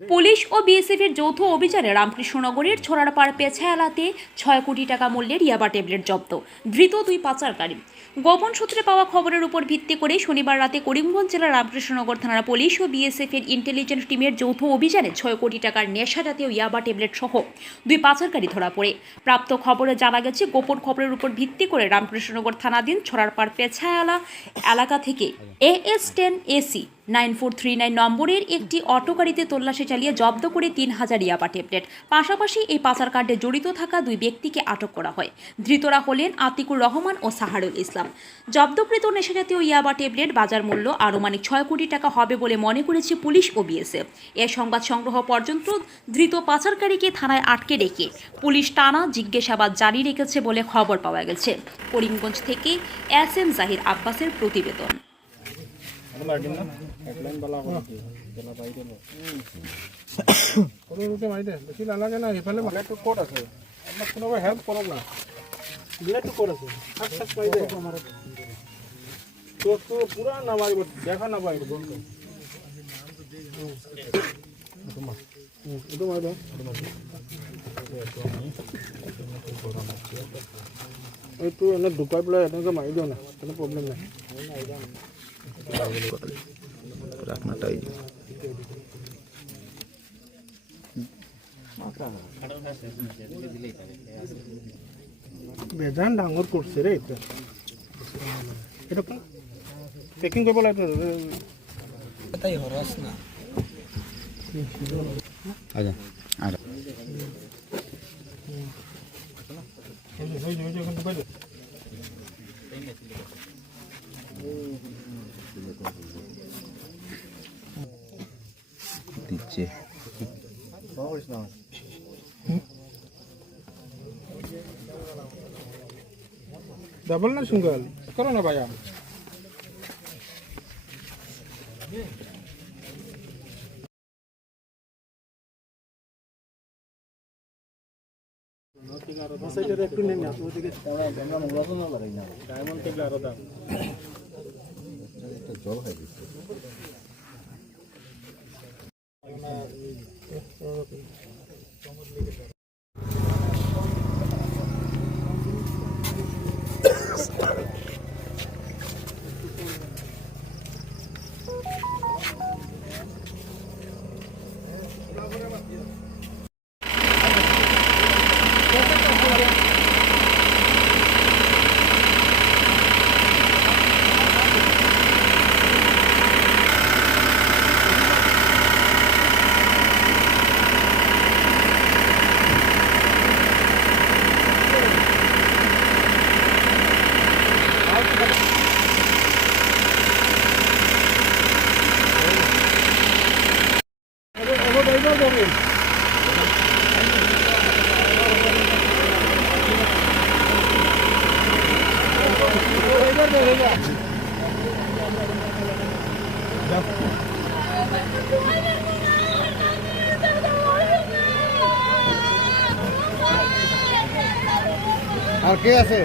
Police ও বিএসএফের যৌথ অভিযানে রামকৃষ্ণনগরের ছোড়ারপাড় পেছায়ালাতে ৬ কোটি টাকা মূল্যের ইয়াবা ট্যাবলেট জব্দ, ধৃত 2 পাচারকারী। গোপন সূত্রে পাওয়া খবরের উপর ভিত্তি করে শনিবার রাতে করিমগঞ্জ জেলার রামকৃষ্ণনগর থানার পুলিশ ও বিএসএফের ইন্টেলিজেন্স টিমের যৌথ অভিযানে ৬ কোটি টাকার নেশাজাতীয় ইয়াবা ট্যাবলেট সহ 2 পাচারকারী ধরা পড়ে। প্রাপ্ত খবরে জানা গেছে, গোপন খবরের উপর ভিত্তি করে রামকৃষ্ণনগর থানাধীন ছোড়ারপাড় পেছায়ালা এলাকা থেকে AS10 AC 9439 নম্বরের একটি অটো গাড়িতে তল্লাশি চালিয়ে জব্দ করে 3000 ইয়াবা ট্যাবলেট। পাশাপাশি এই পাচারকাণ্ডে জড়িত থাকা 2 ব্যক্তিকে আটক করা হয়। ধৃতরা হলেন আতিকুর রহমান ও সাহারুল ইসলাম। জব্দকৃত নেশাজাতীয় ইয়াবা ট্যাবলেট বাজার মূল্য আনুমানিক 6 কোটি টাকা হবে বলে মনে করেছে পুলিশ ও বিএসএফ। এ সংবাদ সংগ্রহ পর্যন্ত ধৃত পাচারকারীকে থানায় আটকে রেখে পুলিশ টানা জিজ্ঞাসাবাদ জারি রেখেছে বলে খবর পাওয়া গেছে। করিমগঞ্জ থেকে SM জাহির আব্বাসের প্রতিবেদন। এইটো এনে ঢুকাই পেলাই এনেকৈ মাৰি দিওঁ না, কোনো প্ৰব্লেম নাই। বেজান ডাঙৰ কৰিছে ৰে, এতিয়া এইটো পেকিং কৰিব লাগিব। দিচ্ছে ডাবল না সিঙ্গল করো না ভাইয়া। একটু নেন না, ওদিকে ডায়মন্ড থেকে আরো দাম জল হয়ে গেছে। আর কে আছে?